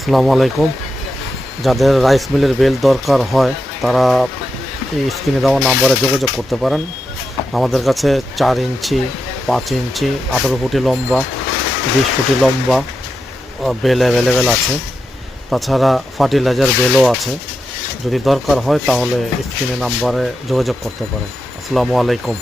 আসসালামু আলাইকুম। যাদের রাইস মিলের বেল দরকার হয় তারা এই স্ক্রিনে দেওয়া নাম্বারে যোগাযোগ করতে পারেন। আমাদের কাছে 4 ইঞ্চি, 5 ইঞ্চি, 18 ফুটি লম্বা, 20 ফুটি লম্বা বেল অ্যাভেলেবেল আছে। তাছাড়া ফার্টিলাইজার বেলও আছে। যদি দরকার হয় তাহলে স্ক্রিনে নাম্বারে যোগাযোগ করতে পারেন। আসসালামু আলাইকুম।